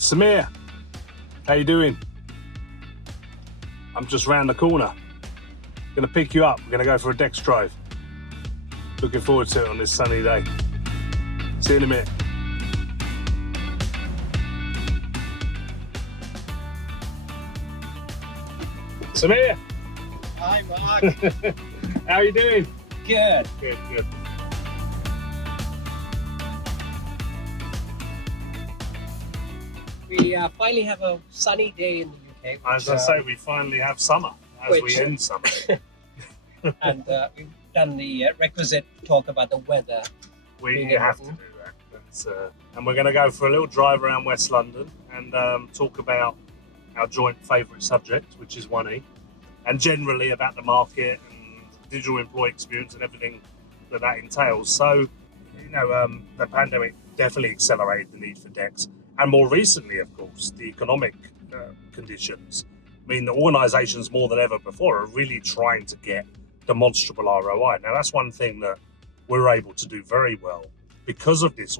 Sumir, how you doing? I'm just round the corner. Gonna pick you up. We're gonna go for a DEX Drive. Looking forward to it on this sunny day. See you in a minute. Sumir, Hi, Mark. how are you doing? Good. Good. We finally have a sunny day in the UK. As I say, we finally have summer as we end summer. And we've done the requisite talk about the weather. We have to do that. And we're going to go for a little drive around West London and talk about our joint favourite subject, which is 1E, and generally about the market and digital employee experience and everything that entails. So, the pandemic definitely accelerated the need for DEX. And more recently, of course, the economic conditions mean that organisations more than ever before are really trying to get demonstrable ROI. Now, that's one thing that we're able to do very well because of this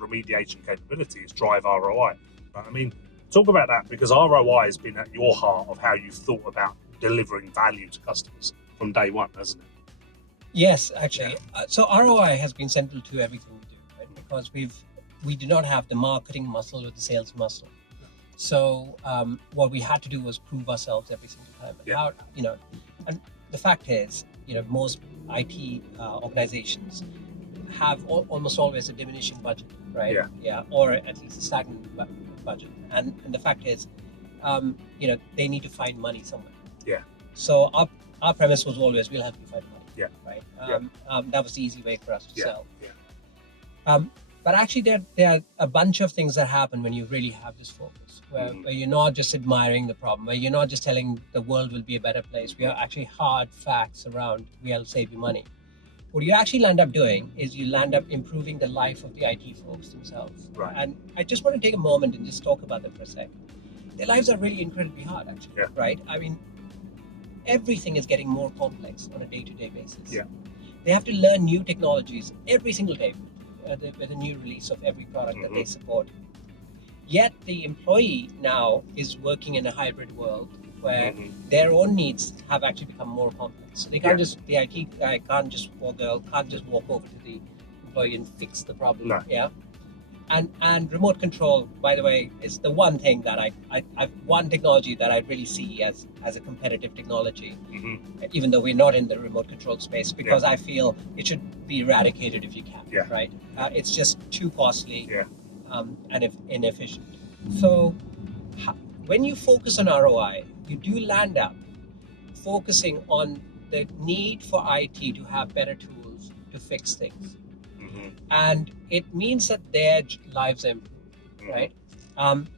remediation capability is drive ROI. I mean, talk about that, because ROI has been at your heart of how you've thought about delivering value to customers from day one, hasn't it? Yes, actually. So ROI has been central to everything we do, right? Because we do not have the marketing muscle or the sales muscle. So what we had to do was prove ourselves every single time. And and the fact is, most IT organizations have almost always a diminishing budget, right? Yeah, or at least a stagnant budget. And the fact is, they need to find money somewhere. Yeah. So our premise was always, we'll help you find money. Yeah. Right. That was the easy way for us to sell. Yeah. But actually, there are a bunch of things that happen when you really have this focus, where you're not just admiring the problem, where you're not just telling the world will be a better place. We are actually hard facts around, we'll save you money. What you actually land up doing is you land up improving the life of the IT folks themselves. Right. And I just want to take a moment and just talk about them for a second. Their lives are really incredibly hard, actually. Yeah. Right? I mean, everything is getting more complex on a day-to-day basis. Yeah. They have to learn new technologies every single day with a new release of every product that they support. Yet the employee now is working in a hybrid world where their own needs have actually become more complex. So they can't the IT guy can't just walk over to the employee and fix the problem. No. Yeah. And remote control, by the way, is the one thing that I've one technology that I really see as a competitive technology, even though we're not in the remote control space, because I feel it should be eradicated if you can. Yeah. Right? It's just too costly and inefficient. So when you focus on ROI, you do land up focusing on the need for IT to have better tools to fix things. And it means that their lives are improved, right? And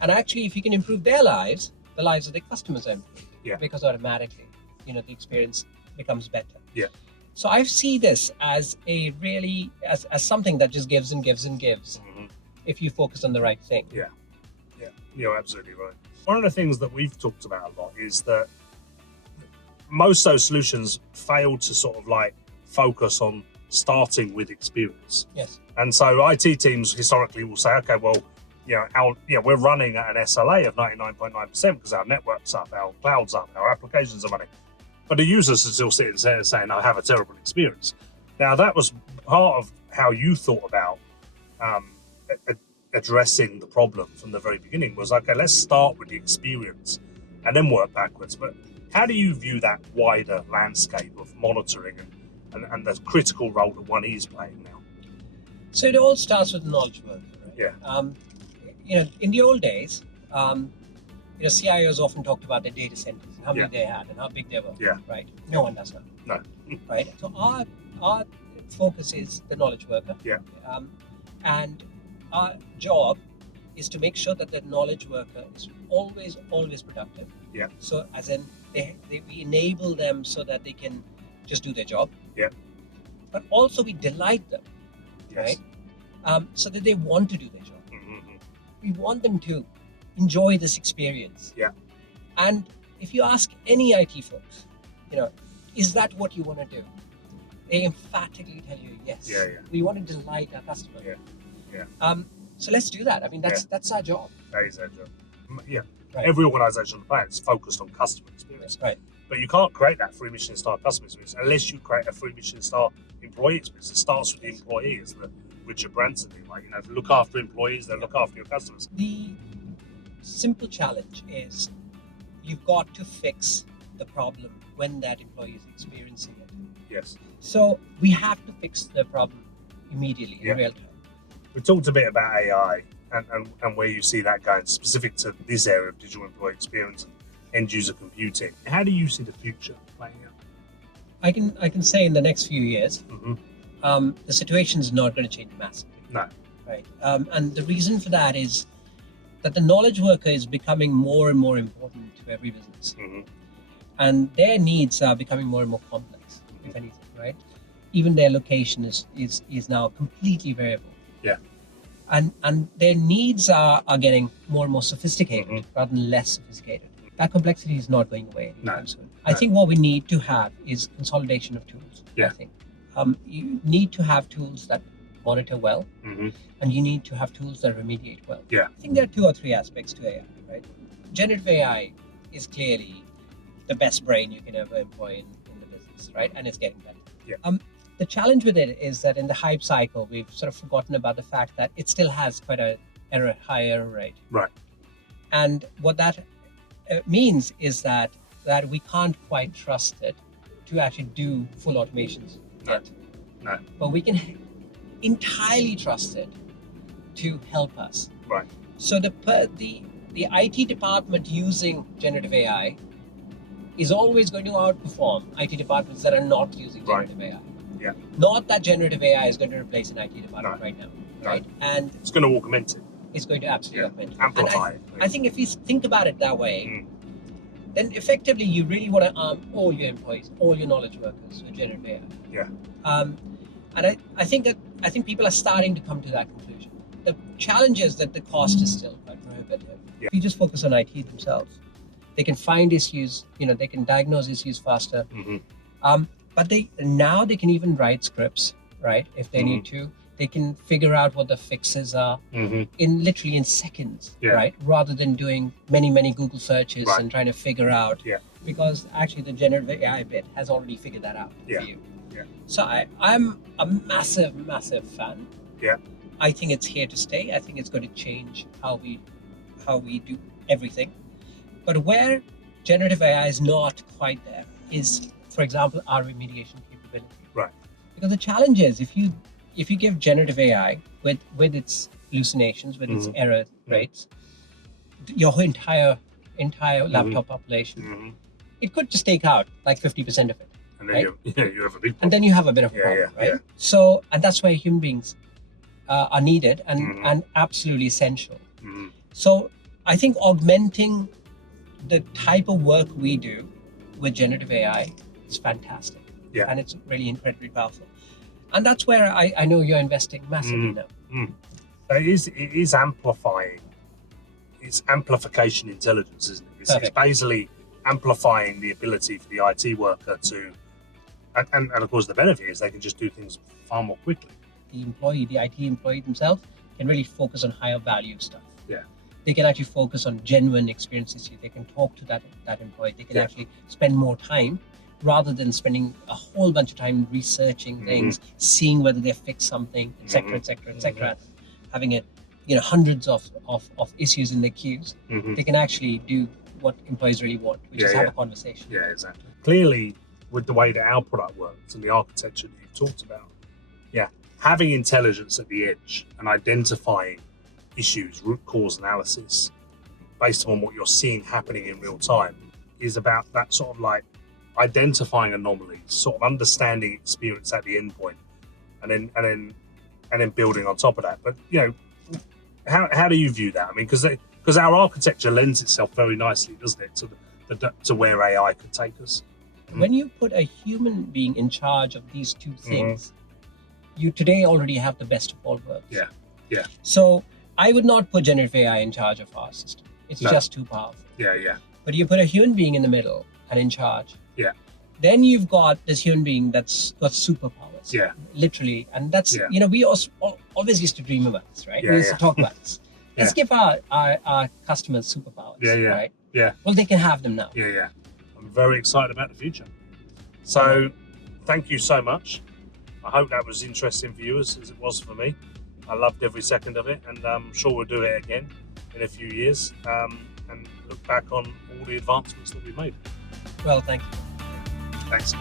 actually, if you can improve their lives, the lives of their customers are improved. Yeah. Because automatically, the experience becomes better. Yeah. So I see this as as something that just gives and gives and gives if you focus on the right thing. Yeah. Yeah, you're absolutely right. One of the things that we've talked about a lot is that most of those solutions fail to sort of focus on starting with experience. Yes. And so IT teams historically will say, okay, well, we're running at an SLA of 99.9% because our network's up, our cloud's up, our applications are running. But the users are still sitting there saying, I have a terrible experience. Now, that was part of how you thought about addressing the problem from the very beginning was, okay, let's start with the experience and then work backwards. But how do you view that wider landscape of monitoring and the critical role that 1E is playing now? So it all starts with knowledge worker, right? Yeah. In the old days, CIOs often talked about their data centers and how many they had and how big they were. Yeah. Right. No one does that. No. Right. So our focus is the knowledge worker. Yeah. And our job is to make sure that the knowledge worker is always productive. Yeah. So as in we enable them so that they can just do their job. Yeah. But also we delight them, right? So that they want to do their job. We want them to enjoy this experience. Yeah. And if you ask any IT folks, is that what you want to do? They emphatically tell you yes. Yeah. We want to delight our customers. Yeah. So let's do that. I mean, that's our job. That is our job. Yeah. Right. Every organisation on the planet is focused on customer experience. Right. But you can't create that free Michelin star customer experience unless you create a free Michelin star employee experience. It starts with the employee, as the Richard Branson thing. Like, look after employees, then look after your customers. The simple challenge is you've got to fix the problem when that employee is experiencing it. Yes. So we have to fix the problem immediately in real time. We talked a bit about AI and where you see that going, specific to this area of digital employee experience and end user computing. How do you see the future playing out? I can say in the next few years, the situation is not going to change massively. No. Right. And the reason for that is that the knowledge worker is becoming more and more important to every business. And their needs are becoming more and more complex, if anything, right? Even their location is now completely variable. Yeah. And their needs are getting more and more sophisticated rather than less sophisticated. That complexity is not going away anytime soon. I think what we need to have is consolidation of tools. Yeah. I think you need to have tools that monitor well, and you need to have tools that remediate well. Yeah. I think there are 2 or 3 aspects to AI, right? Generative AI is clearly the best brain you can ever employ in the business, right? And it's getting better. Yeah. The challenge with it is that in the hype cycle, we've sort of forgotten about the fact that it still has quite a high error rate. Right. And what that means is that we can't quite trust it to actually do full automations yet. No. But we can entirely trust it to help us. Right. So the IT department using generative AI is always going to outperform IT departments that are not using generative AI. Yeah. Not that generative AI is going to then replace an IT department right now. Right. And it's going to augment it. It's going to absolutely augment it. Amplify it. I think if you think about it that way, then effectively you really want to arm all your employees, all your knowledge workers with generative AI. Yeah. And I think people are starting to come to that conclusion. The challenge is that the cost is still quite prohibitive. Yeah. If you just focus on IT themselves, they can find issues, they can diagnose issues faster. But they can even write scripts, right? If they need to, they can figure out what the fixes are in literally in seconds, right? Rather than doing many Google searches and trying to figure out. Yeah. Because actually the generative AI bit has already figured that out for you. Yeah. So I'm a massive fan. Yeah. I think it's here to stay. I think it's going to change how we do everything. But where generative AI is not quite there is, for example, our remediation capability. Right. Because the challenge is if you give generative AI with its hallucinations, with its error rates, your entire laptop population, it could just take out like 50% of it. And then you have a big problem. And then you have a bit of a problem, right? Yeah. So, and that's why human beings are needed and absolutely essential. So I think augmenting the type of work we do with generative AI is fantastic. Yeah. And it's really incredibly powerful. And that's where I know you're investing massively now. It is amplifying. It's amplification intelligence, isn't it? It's basically amplifying the ability for the IT worker to, and of course the benefit is they can just do things far more quickly. The IT employee themselves can really focus on higher value stuff. Yeah. They can actually focus on genuine experiences. They can talk to that employee. They can actually spend more time rather than spending a whole bunch of time researching things, seeing whether they fix something, etc., having hundreds of issues in their queues. They can actually do what employees really want, which is have a conversation. Yeah, exactly. Clearly, with the way that our product works and the architecture that you've talked about, having intelligence at the edge and identifying issues, root cause analysis, based on what you're seeing happening in real time, is about that sort of like identifying anomalies, sort of understanding experience at the endpoint, and then building on top of that. But how do you view that? I mean, because our architecture lends itself very nicely, doesn't it, to where AI could take us. When you put a human being in charge of these two things, you today already have the best of all worlds. Yeah. So I would not put generative AI in charge of our system. It's just too powerful. Yeah. But you put a human being in the middle and in charge. Yeah. Then you've got this human being that's got superpowers. Yeah. Literally, and that's we always used to dream about this, right? Yeah, We used yeah. to talk about this. Let's give our customers superpowers, Yeah, yeah. right? Yeah. Well, they can have them now. Yeah. I'm very excited about the future. So, thank you so much. I hope that was interesting for you as it was for me. I loved every second of it, and I'm sure we'll do it again in a few years and look back on all the advancements that we made. Well, thank you. Thanks.